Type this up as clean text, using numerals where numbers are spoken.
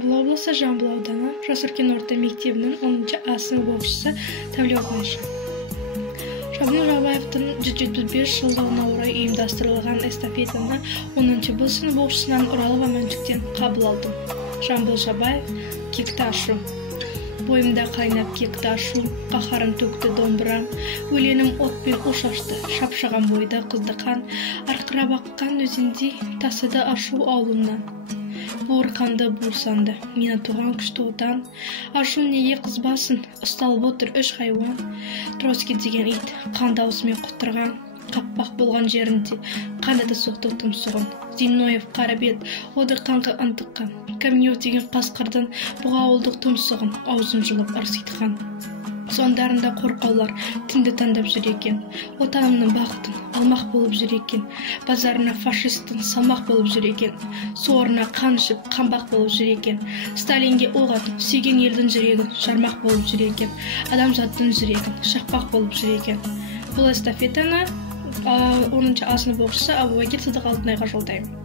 Жамбыл облысы Жамбыл ауданы Жас өркен орта мектебінің 10-А сынып оқушысы Тәулебайша. Шабнур Жабаевтың 175 жылдығына орай ұйымдастырылған эстафетаны 10-Б сынып оқушысынан Уралова Мәншіктен қабыл алдым. Жамбыл Жабаев, кекті ашу. Бойымда қайнап кекті ашу, қаһарын төкті домбырам, өлеңім отпен ошашты, шапшыған бойда қыздыққан, арқырап аққан өзіндей тасыды ашу аулымнан. Буырқанды бурсанды, мені туған күшті отан, ашым неге қызбасын, ұсталып отыр үш хайуан. Троцкий деген ит, қан даусымен құттырған, қаппақ болған жерінде, қанаты соқты тұмсығын. Зиноев қарабет, оды қанға ынтыққан, Камнев деген қасқырдың бұға олдық тұмсығын, аузын жылып ырситқан. Сондарында қорқаулар тінді таңдап жүр екен, отанымның бақытын алмақ болып жүр екен, базарына фашистің салмақ болып жүр екен, сорына қан ішіп қанбақ болып жүр екен, Сталинге оқ атып сүйген елдің жүрегін жармақ болып жүр екен, адамзаттың жүрегін шақпақ болып жүр екен. Бұл эстафетаны 10-А сынып оқушысы Абубакир Сыдық Алтынайға жолдаймын.